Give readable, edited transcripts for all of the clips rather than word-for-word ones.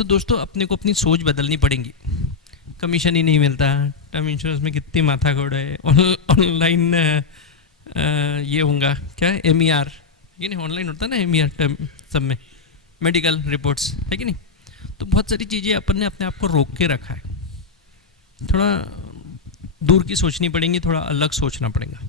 तो दोस्तों अपने को अपनी सोच बदलनी पड़ेगी। कमीशन ही नहीं मिलता, टर्म इंश्योरेंस में कितनी माथा घोड़ है, ऑनलाइन ये होगा क्या MER, ये नहीं ऑनलाइन होता है ना MER टर्म सब में, मेडिकल रिपोर्ट्स है कि नहीं। तो बहुत सारी चीज़ें अपन ने अपने आप को रोक के रखा है, थोड़ा दूर की सोचनी पड़ेंगी, थोड़ा अलग सोचना पड़ेगा,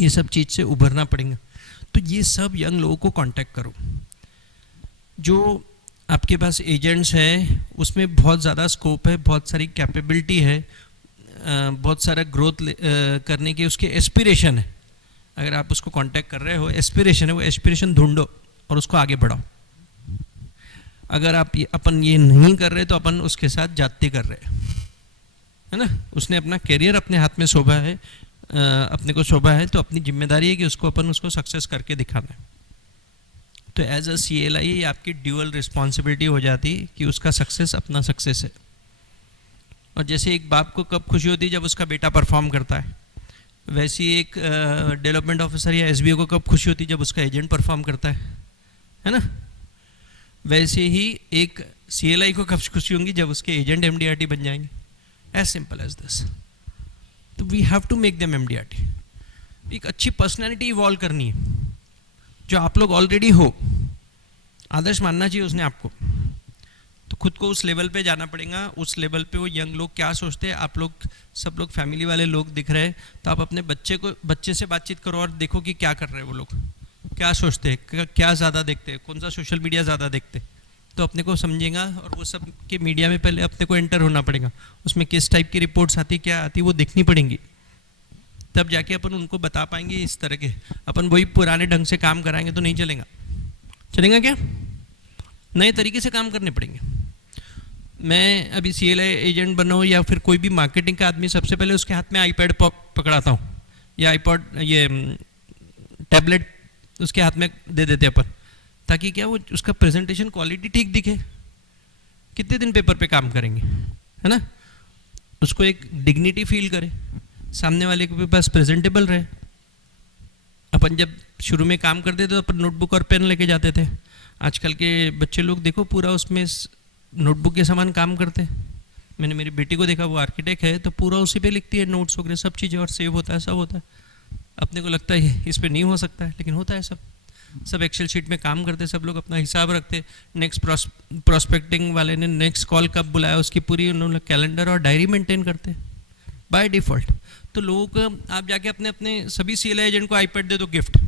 ये सब चीज़ से उभरना पड़ेगा। तो ये सब यंग लोगों को कांटेक्ट करो। जो आपके पास एजेंट्स है उसमें बहुत ज़्यादा स्कोप है, बहुत सारी कैपेबिलिटी है, बहुत सारा ग्रोथ करने की उसके एस्पिरेशन है। अगर आप उसको कांटेक्ट कर रहे हो, एस्पिरेशन है, वो एस्पिरेशन ढूंढो और उसको आगे बढ़ाओ। अगर आप अपन ये नहीं कर रहे तो अपन उसके साथ जाती कर रहे है ना। उसने अपना करियर अपने हाथ में शोभा है, अपने को शोभा है, तो अपनी जिम्मेदारी है कि उसको अपन उसको सक्सेस करके दिखाना है। तो एज अ CLI आपकी ड्यूअल रिस्पॉन्सिबिलिटी हो जाती कि उसका सक्सेस अपना सक्सेस है। और जैसे एक बाप को कब खुशी होती है जब उसका बेटा परफॉर्म करता है, वैसी एक डेवलपमेंट ऑफिसर या SBO को कब खुशी होती है जब उसका एजेंट परफॉर्म करता है ना। वैसे ही एक CLI को कब खुशी होंगी जब उसके एजेंट MDRT बन जाएंगे। As simple as this. तो we have to make them MDRT। एक अच्छी पर्सनैलिटी इवॉल्व करनी है, जो आप लोग ऑलरेडी हो, आदर्श मानना चाहिए उसने आपको। तो खुद को उस लेवल पे जाना पड़ेगा। उस लेवल पे वो यंग लोग क्या सोचते हैं, आप लोग सब लोग फैमिली वाले लोग दिख रहे हैं, तो आप अपने बच्चे से बातचीत करो और देखो कि क्या कर रहे हैं वो लोग, क्या सोचते हैं, क्या ज़्यादा देखते हैं, कौन सा सोशल मीडिया ज़्यादा देखते हैं, तो अपने को समझेगा। और वो सब के मीडिया में पहले अपने को एंटर होना पड़ेगा, उसमें किस टाइप की रिपोर्ट्स आती, क्या आती, वो देखनी पड़ेंगी। तब जाके अपन उनको बता पाएंगे। इस तरह के अपन वही पुराने ढंग से काम कराएंगे तो नहीं चलेगा। चलेगा क्या? नए तरीके से काम करने पड़ेंगे। मैं अभी CLI एजेंट बना हो या फिर कोई भी मार्केटिंग का आदमी, सबसे पहले उसके हाथ में iPad पकड़ाता हूँ या iPod ये टैबलेट उसके हाथ में दे देते अपन, ताकि क्या वो उसका प्रेजेंटेशन क्वालिटी ठीक दिखे। कितने दिन पेपर पे काम करेंगे, है ना। उसको एक डिग्निटी फील करे, सामने वाले के पास प्रेजेंटेबल रहे। अपन जब शुरू में काम करते थे तो अपन नोटबुक और पेन लेके जाते थे। आजकल के बच्चे लोग देखो पूरा उसमें नोटबुक के समान काम करते हैं। मैंने मेरी बेटी को देखा, वो आर्किटेक्ट है, तो पूरा उसी पे लिखती है नोट्स वगैरह सब चीज़ें, और सेव होता है, सब होता है। अपने को लगता है इस पर नहीं हो सकता है, लेकिन होता है। सब एक्सेल शीट में काम करते, सब लोग अपना हिसाब रखते। नेक्स्ट प्रोस्पेक्टिंग वाले ने नेक्स्ट कॉल कब बुलाया उसकी पूरी उन्होंने कैलेंडर और डायरी मेंटेन करते बाय डिफ़ॉल्ट। तो लोगों को आप जाके अपने अपने सभी CLI एजेंट को iPad दे दो गिफ्ट,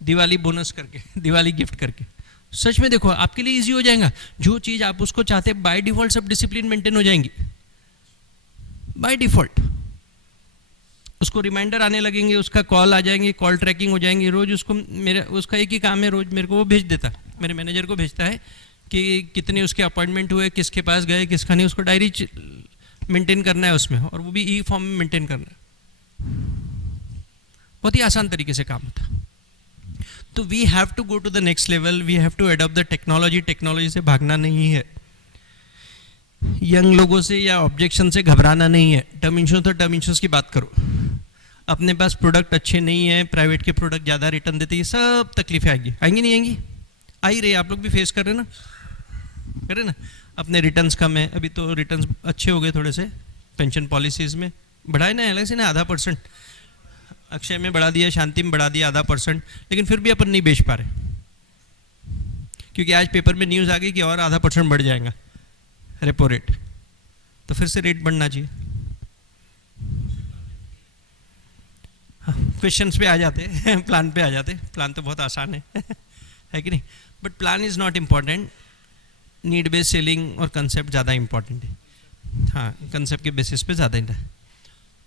दिवाली बोनस करके, दिवाली गिफ्ट करके। सच में देखो आपके लिए इजी हो जाएगा। जो चीज़ आप उसको चाहते हैं बाय डिफ़ॉल्ट सब डिसिप्लिन मेंटेन हो जाएंगी बाय डिफ़ॉल्ट। उसको रिमाइंडर आने लगेंगे, उसका कॉल आ जाएंगे, कॉल ट्रैकिंग हो जाएंगी रोज़। उसका एक ही काम है, रोज़ मेरे को वो भेज देता है, मेरे मैनेजर को भेजता है कि कितने उसके अपॉइंटमेंट हुए, किसके पास गए, किसका नहीं। उसको डायरी मेंटेन करना है उसमें, और वो भी E-फॉर्म में मेंटेन करना है। बहुत ही आसान तरीके से काम होता है। तो we have to go to the next level, we have to adopt the technology. Technology से भागना नहीं है, यंग लोगों से या ऑब्जेक्शन से घबराना नहीं है। टर्म इंश्योरेंस तो टर्म इंश्योरेंस की बात करो। अपने पास प्रोडक्ट अच्छे नहीं है, प्राइवेट के प्रोडक्ट ज़्यादा रिटर्न देते, ये सब तकलीफें आएंगी, आएंगी नहीं आएंगी? आ ही रही, आप लोग भी फेस कर रहे ना, कर रहे ना। अपने रिटर्न्स कम है, अभी तो रिटर्न्स अच्छे हो गए थोड़े से, पेंशन पॉलिसीज़ में बढ़ाए ना LIC ने आधा%, अक्षय में बढ़ा दिया, शांति में बढ़ा दिया आधा%, लेकिन फिर भी अपन नहीं बेच पा रहे, क्योंकि आज पेपर में न्यूज़ आ गई कि और आधा% बढ़ जाएगा रेपो रेट। तो फिर से रेट बढ़ना चाहिए। क्वेश्चंस पे आ जाते हैं, प्लान पे आ जाते। प्लान तो बहुत आसान है कि नहीं? But plan is not important, need based selling और कंसेप्ट ज़्यादा इम्पॉर्टेंट है। हाँ, कंसेप्ट के बेसिस पे ज़्यादा है।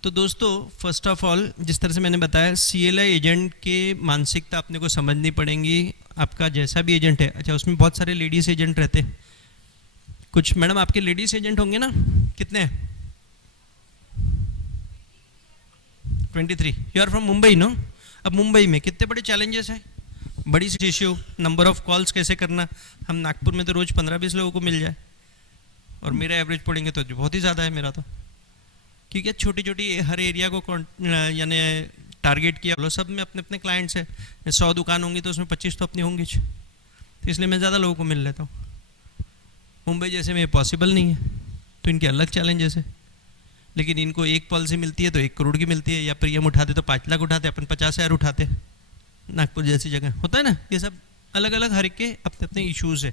तो दोस्तों फर्स्ट ऑफ ऑल, जिस तरह से मैंने बताया, CLI एजेंट के मानसिकता अपने को समझनी पड़ेगी। आपका जैसा भी एजेंट है, अच्छा उसमें बहुत सारे लेडीज़ एजेंट रहते हैं। कुछ मैडम आपके लेडीज़ एजेंट होंगे ना, कितने हैं? 23। You are from Mumbai no? अब मुंबई में कितने बड़े चैलेंजेस हैं, बड़ी इश्यू, नंबर ऑफ कॉल्स कैसे करना। हम नागपुर में तो रोज़ 15-20 लोगों को मिल जाए, और मेरा एवरेज पढ़ेंगे तो बहुत ही ज़्यादा है मेरा तो, क्योंकि छोटी छोटी हर एरिया को यानी टारगेट किया। सब में अपने अपने क्लाइंट्स हैं। 100 दुकान होंगी तो उसमें 25 तो अपनी होंगी, तो इसलिए मैं ज़्यादा लोगों को मिल लेता हूँ। मुंबई जैसे में पॉसिबल नहीं है, तो इनके अलग चैलेंजेस है। लेकिन इनको एक पॉलिसी मिलती है तो 1 करोड़ की मिलती है, या प्रीमियम उठाते तो 5 लाख उठाते, अपन 50,000 उठाते। नागपुर जैसी जगह होता है ना, ये सब अलग अलग हर एक के अपने अपने इश्यूज़ है।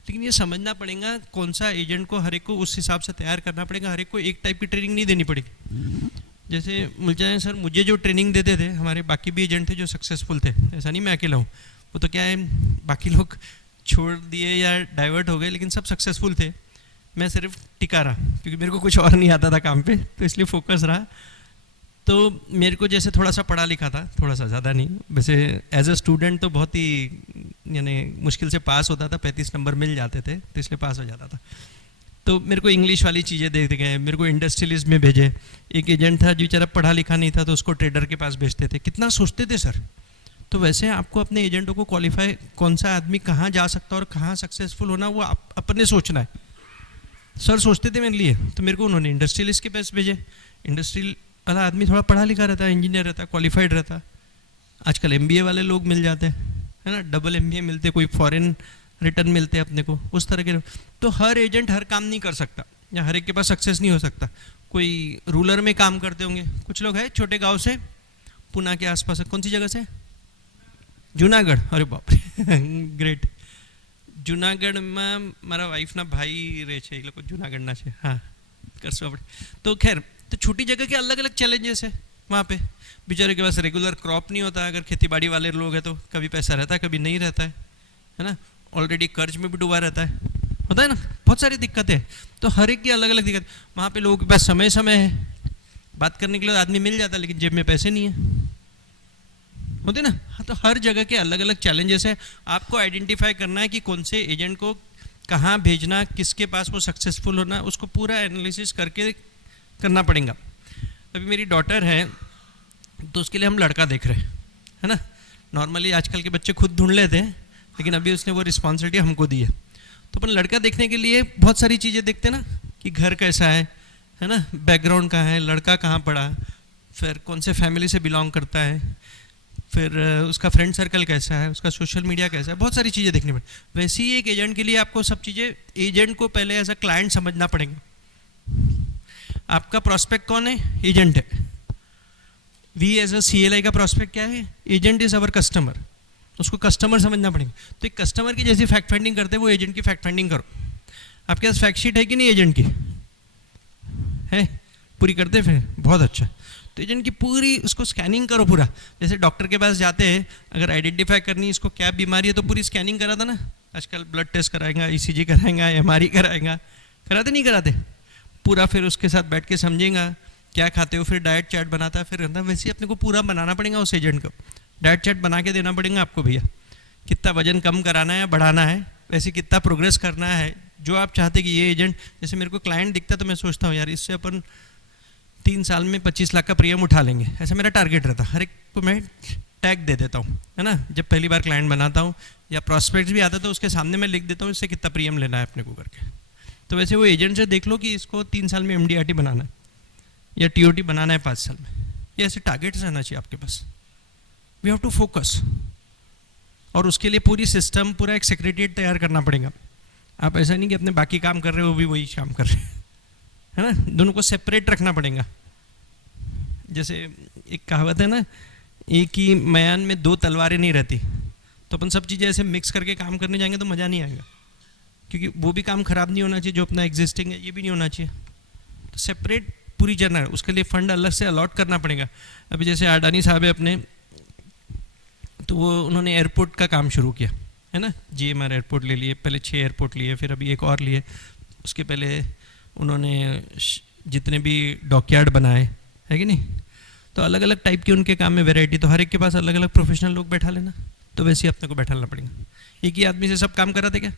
लेकिन ये समझना पड़ेगा कौन सा एजेंट को हर एक को उस हिसाब से तैयार करना पड़ेगा, हर एक को एक टाइप की ट्रेनिंग नहीं देनी पड़ेगी। जैसे मुलचंद सर मुझे जो ट्रेनिंग देते थे, हमारे बाकी भी एजेंट थे जो सक्सेसफुल थे, ऐसा नहीं मैं अकेला हूँ। वो तो क्या है, बाकी लोग छोड़ दिए या डाइवर्ट हो गए, लेकिन सब सक्सेसफुल थे, मैं सिर्फ टिका रहा क्योंकि मेरे को कुछ और नहीं आता था काम पे, तो इसलिए फोकस रहा। तो मेरे को जैसे थोड़ा सा पढ़ा लिखा था, थोड़ा सा ज़्यादा नहीं, वैसे एज अ स्टूडेंट तो बहुत ही यानी मुश्किल से पास होता था, 35 नंबर मिल जाते थे, तो इसलिए पास हो जाता था। तो मेरे को इंग्लिश वाली चीज़ें देख गए, मेरे को इंडस्ट्रियलिस्ट में भेजे। एक एजेंट था जो बेचारा पढ़ा लिखा नहीं था, तो उसको ट्रेडर के पास भेजते थे। कितना सोचते थे सर। तो वैसे आपको अपने एजेंटों को क्वालिफाई, कौन सा आदमी कहाँ जा सकता है और कहाँ सक्सेसफुल होना, वो अपने सोचना है। सर सोचते थे मेरे लिए, तो मेरे को उन्होंने इंडस्ट्रियलिस्ट के पास भेजे। इंडस्ट्रियल वाला आदमी थोड़ा पढ़ा लिखा रहता है, इंजीनियर रहता है, क्वालिफाइड रहता है। आजकल MBA वाले लोग मिल जाते हैं, है ना, डबल MBA मिलते, कोई फॉरेन रिटर्न मिलते हैं अपने को, उस तरह के। तो हर एजेंट हर काम नहीं कर सकता, या हर एक के पास सक्सेस नहीं हो सकता। कोई रूरल में काम करते होंगे, कुछ लोग हैं छोटे गांव से, पुणे के आसपास, कौन सी जगह से, जूनागढ़, अरे बाप रे ग्रेट। जूनागढ़માં મારા વાઈફના ભાઈ રહે છે, એ લોકો જૂનાગઢના છે, हाँ કરશું આપણે। तो खैर, तो छोटी जगह के अलग अलग चैलेंजेस है वहाँ पे। बेचारे के पास रेगुलर क्रॉप नहीं होता, अगर खेती बाड़ी वाले लोग हैं तो कभी पैसा रहता है, कभी नहीं रहता है ना, ऑलरेडी कर्ज में भी डूबा रहता है, होता है ना, बहुत सारी दिक्कतें हैं। तो हर एक की अलग अलग दिक्कत। वहाँ पे लोगों के पास समय समय है, बात करने के लिए आदमी मिल जाता है, लेकिन जेब में पैसे नहीं है, होते ना। तो हर जगह के अलग अलग चैलेंजेस है। आपको आइडेंटिफाई करना है कि कौन से एजेंट को कहाँ भेजना, किसके पास वो सक्सेसफुल होना, उसको पूरा एनालिसिस करके करना पड़ेगा। अभी मेरी डॉटर है, तो उसके लिए हम लड़का देख रहे हैं, है ना। नॉर्मली आजकल के बच्चे खुद ढूंढ लेते हैं, लेकिन अभी उसने वो रिस्पॉन्सिबिलिटी हमको दी है। तो अपन लड़का देखने के लिए बहुत सारी चीज़ें देखते हैं ना, कि घर कैसा है ना, बैकग्राउंड कहाँ है, लड़का कहाँ पढ़ा, फिर कौन से फैमिली से बिलोंग करता है, फिर उसका फ्रेंड सर्कल कैसा है, उसका सोशल मीडिया कैसा है, बहुत सारी चीज़ें देखनी पड़े। वैसे ही एक एजेंट के लिए आपको सब चीज़ें, एजेंट को पहले एज अ क्लाइंट समझना पड़ेगा। आपका प्रॉस्पेक्ट कौन है, एजेंट है। वी एज अ CLI का प्रॉस्पेक्ट क्या है, एजेंट इज अवर कस्टमर, उसको कस्टमर समझना पड़ेगा। तो एक कस्टमर की जैसी फैक्ट फाइंडिंग करते हैं, वो एजेंट की फैक्ट फाइंडिंग करो। आपके पास फैक्ट शीट है कि नहीं एजेंट की, है, पूरी करते फिर, बहुत अच्छा। तो एजेंट की पूरी उसको स्कैनिंग करो पूरा। जैसे डॉक्टर के पास जाते हैं, अगर आइडेंटिफाई करनी इसको क्या बीमारी है, तो पूरी स्कैनिंग कराता ना। आजकल ब्लड टेस्ट कराएगा, ECG कराएगा, MRI कराएगा, कराते नहीं कराते, पूरा फिर उसके साथ बैठ के समझेगा क्या खाते हो, फिर डाइट चार्ट बनाता है, फिर वैसे ही अपने को पूरा बनाना पड़ेगा उस एजेंट को। डाइट चार्ट बना के देना पड़ेगा आपको, भैया कितना वजन कम कराना है, बढ़ाना है, वैसे कितना प्रोग्रेस करना है, जो आप चाहते कि ये एजेंट। जैसे मेरे को क्लाइंट दिखता है तो मैं सोचता हूँ यार इससे अपन 3 साल में 25 लाख का प्रीमियम उठा लेंगे, ऐसा मेरा टारगेट रहता है। हर एक को मैं टैग दे देता हूँ, है ना, जब पहली बार क्लाइंट बनाता हूँ या प्रॉस्पेक्ट्स भी आता है तो उसके सामने मैं लिख देता हूँ इससे कितना प्रीमियम लेना है अपने को करके। तो वैसे वो एजेंट से देख लो कि इसको 3 साल में MDRT बनाना है या TOT बनाना है 5 साल में, ये ऐसे टारगेट्स रहना चाहिए आपके पास। वी हैव टू फोकस, और उसके लिए पूरी सिस्टम, पूरा एक सेक्रेटरिएट तैयार करना पड़ेगा। आप ऐसा नहीं कि अपने बाकी काम कर रहे हो वो भी वही काम कर रहे हैं, है ना, दोनों को सेपरेट रखना पड़ेगा। जैसे एक कहावत है ना, एक ही मयान में 2 तलवारें नहीं रहती। तो अपन सब चीज़ें ऐसे मिक्स करके काम करने जाएंगे तो मज़ा नहीं आएगा, क्योंकि वो भी काम खराब नहीं होना चाहिए जो अपना एग्जिस्टिंग है, ये भी नहीं होना चाहिए। तो सेपरेट पूरी जर्नल है, उसके लिए फंड अलग से अलॉट करना पड़ेगा। अभी जैसे अडानी साहब है अपने, तो वो उन्होंने एयरपोर्ट का काम शुरू किया, है ना, GMR एयरपोर्ट ले लिए, पहले 6 एयरपोर्ट लिए, फिर अभी एक और लिए। उसके पहले उन्होंने जितने भी डॉकयार्ड बनाए, है कि नहीं। तो अलग अलग टाइप की उनके काम में वैरायटी, तो हर एक के पास अलग अलग प्रोफेशनल लोग बैठा लेना। तो वैसे ही अपने को बैठाना पड़ेगा। एक ही आदमी से सब काम कराते क्या,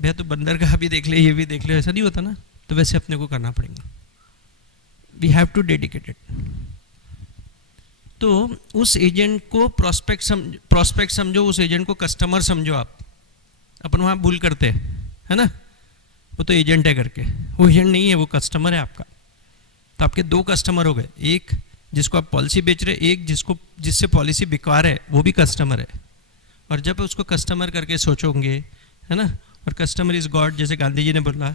भैया तो बंदर का भी देख ले, ये भी देख ले, ऐसा नहीं होता ना। तो वैसे अपने को करना पड़ेगा, वी हैव टू डेडिकेटेड। तो उस एजेंट को प्रॉस्पेक्ट समझो, उस एजेंट को कस्टमर समझो। आप अपन वहाँ भूल करते हैं, है ना, वो तो एजेंट है करके, वो एजेंट नहीं है, वो कस्टमर है आपका। तो आपके 2 कस्टमर हो गए, एक जिसको आप पॉलिसी बेच रहे, एक जिससे पॉलिसी बिकवा रहे, वो भी कस्टमर है। और जब उसको कस्टमर करके सोचोगे, है ना, और कस्टमर इज गॉड, जैसे गांधी जी ने बोला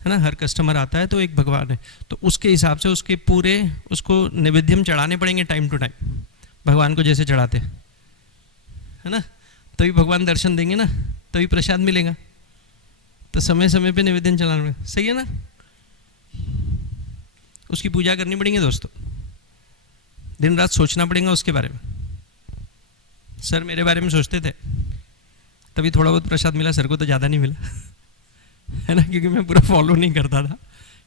है ना, हर कस्टमर आता है तो एक भगवान है। तो उसके हिसाब से उसके पूरे उसको नैवेद्यम चढ़ाने पड़ेंगे टाइम टू टाइम, भगवान को जैसे चढ़ाते है ना, तभी भगवान दर्शन देंगे ना, तभी प्रसाद मिलेगा। तो समय समय पे निवेदन चलाना पड़ेगा, सही है ना। उसकी पूजा करनी पड़ेगी दोस्तों, दिन रात सोचना पड़ेगा उसके बारे में। सर मेरे बारे में सोचते थे तभी थोड़ा बहुत प्रसाद मिला, सर को तो ज़्यादा नहीं मिला है ना, क्योंकि मैं पूरा फॉलो नहीं करता था।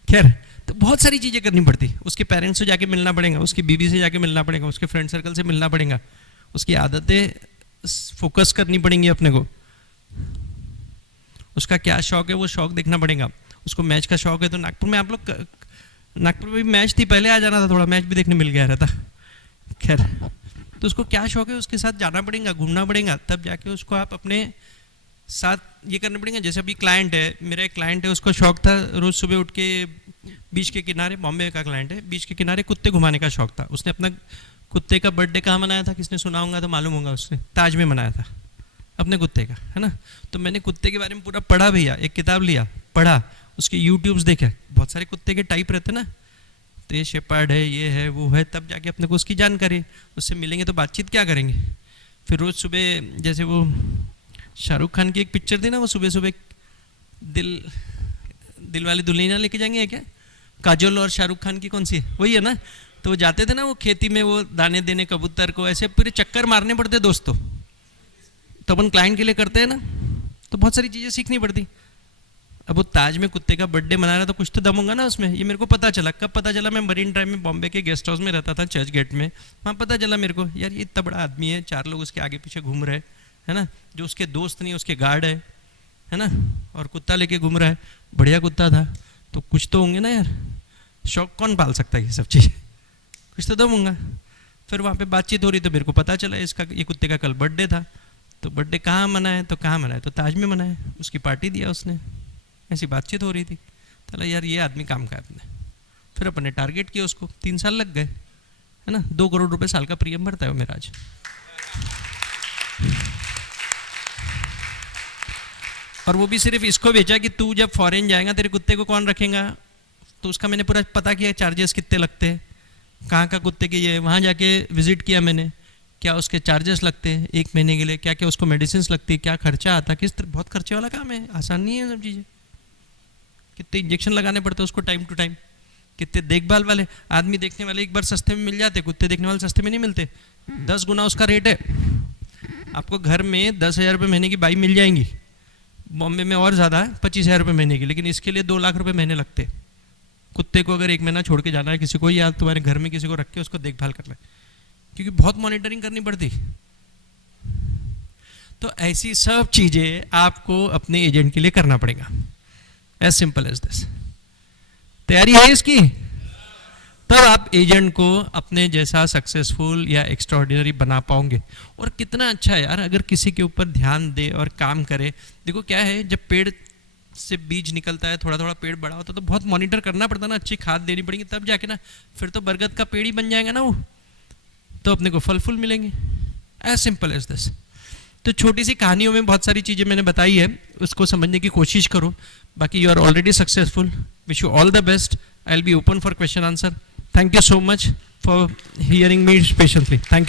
खैर, तो बहुत सारी चीज़ें करनी पड़ती, उसके पेरेंट्स से जाके मिलना पड़ेगा, उसकी बीवी से जाके मिलना पड़ेगा, उसके फ्रेंड सर्कल से मिलना पड़ेगा, उसकी आदतें फोकस करनी पड़ेंगी अपने को, उसका क्या शौक है वो शौक देखना पड़ेगा। उसको मैच का शौक है तो नागपुर में, आप लोग नागपुर में भी मैच थी, पहले आ जाना था, थोड़ा मैच भी देखने मिल गया रहता। खैर, तो उसको क्या शौक है उसके साथ जाना पड़ेगा, घूमना पड़ेगा, तब जाके उसको आप अपने साथ ये करना पड़ेगा। जैसे अभी क्लाइंट है, मेरा एक क्लाइंट है, उसको शौक था रोज सुबह उठ के बीच के किनारे, बॉम्बे का क्लाइंट है, बीच के किनारे कुत्ते घुमाने का शौक था। उसने अपना कुत्ते का बर्थडे कहाँ मनाया था, किसने सुना होगा तो मालूम होगा, उसने ताज में मनाया था अपने कुत्ते का, है ना। तो मैंने कुत्ते के बारे में पूरा पढ़ा भैया, एक किताब लिया, पढ़ा, उसके यूट्यूब्स देखे, बहुत सारे कुत्ते के टाइप रहते ना, तो ये शेपर्ड है, ये है, वो है, तब जाके अपने को उसकी जानकारी, उससे मिलेंगे तो बातचीत क्या करेंगे। फिर रोज़ सुबह, जैसे वो शाहरुख खान की एक पिक्चर थी ना, वो सुबह सुबह दिल वाली दुल्हनिया लेके जाएंगे क्या, काजोल और शाहरुख खान की कौन सी है, वही है ना। तो वो जाते थे ना वो खेती में, वो दाने देने कबूतर को, ऐसे पूरे चक्कर मारने पड़ते दोस्तों। तो अपन क्लाइंट के लिए करते हैं ना, तो बहुत सारी चीज़ें सीखनी पड़ती। अब वो ताज में कुत्ते का बर्थडे मना रहा, तो कुछ तो दम होगा ना उसमें। ये मेरे को पता चला, कब पता चला, मैं मरीन ड्राइव में बॉम्बे के गेस्ट हाउस में रहता था, चर्च गेट में, वहाँ पता चला मेरे को, यार ये इतना बड़ा आदमी है, 4 लोग उसके आगे पीछे घूम रहे है ना, जो उसके दोस्त नहीं उसके गार्ड है ना, और कुत्ता लेके घूम रहा है, बढ़िया कुत्ता था, तो कुछ तो होंगे ना यार, शौक कौन पाल सकता है ये सब चीज़, कुछ तो दम होगा। फिर वहाँ पे बातचीत हो रही, तो मेरे को पता चला इसका, ये कुत्ते का कल बर्थडे था, तो बर्थडे कहाँ मनाए, तो कहाँ मनाए, तो ताज में मनाए, उसकी पार्टी दिया उसने, ऐसी बातचीत हो रही थी। तो यार ये आदमी काम का अपने, फिर अपने टारगेट किया उसको, 3 साल लग गए, है ना, 2 करोड़ रुपए साल का प्रीमियम भरता है वो मेरा आज। और वो भी सिर्फ इसको बेचा कि तू जब फॉरेन जाएगा तेरे कुत्ते को कौन रखेगा, तो उसका मैंने पूरा पता किया, चार्जेस कितने लगते हैं, कहाँ का कुत्ते के ये, वहाँ जाके विजिट किया मैंने, क्या उसके चार्जेस लगते हैं 1 महीने के लिए, क्या क्या उसको मेडिसिन लगती है, क्या खर्चा आता, किस तरह, बहुत खर्चे वाला काम है, आसान नहीं है सब चीज़ें। कितने इंजेक्शन लगाने पड़ते हैं उसको टाइम टू टाइम, कितने देखभाल वाले आदमी, देखने वाले एक बार सस्ते में मिल जाते, कुत्ते देखने वाले सस्ते में नहीं मिलते, 10 गुना उसका रेट है। आपको घर में 10,000 रुपये महीने की बाई मिल जाएंगी, बॉम्बे में और ज़्यादा है, 25,000 रुपये महीने की, लेकिन इसके लिए 2 लाख रुपये महीने लगते। कुत्ते को अगर 1 महीना छोड़ के जाना है किसी को, या तुम्हारे घर में किसी को रख के उसको देखभाल करना है, क्योंकि बहुत मॉनिटरिंग करनी पड़ती। तो ऐसी सब चीज़ें आपको अपने एजेंट के लिए करना पड़ेगा, एज सिंपल एज दिस। तैयारी है इसकी, तब आप एजेंट को अपने जैसा सक्सेसफुल या एक्स्ट्राऑर्डिनरी बना पाओगे। और कितना अच्छा है यार अगर किसी के ऊपर ध्यान दे और काम करे। देखो क्या है, जब पेड़ से बीज निकलता है, थोड़ा थोड़ा पेड़ बड़ा होता है, तो बहुत मॉनिटर करना पड़ता है ना, अच्छी खाद देनी पड़ेगी, तब जाके ना फिर तो बरगद का पेड़ ही बन जाएगा ना वो, तो अपने को फल फूल मिलेंगे, एज सिंपल एज दिस। तो छोटी सी कहानियों में बहुत सारी चीज़ें मैंने बताई है, उसको समझने की कोशिश करो। बाकी you are already successful, wish you all the best. I will be open for question answer. Thank you so much for hearing me patiently, thank you.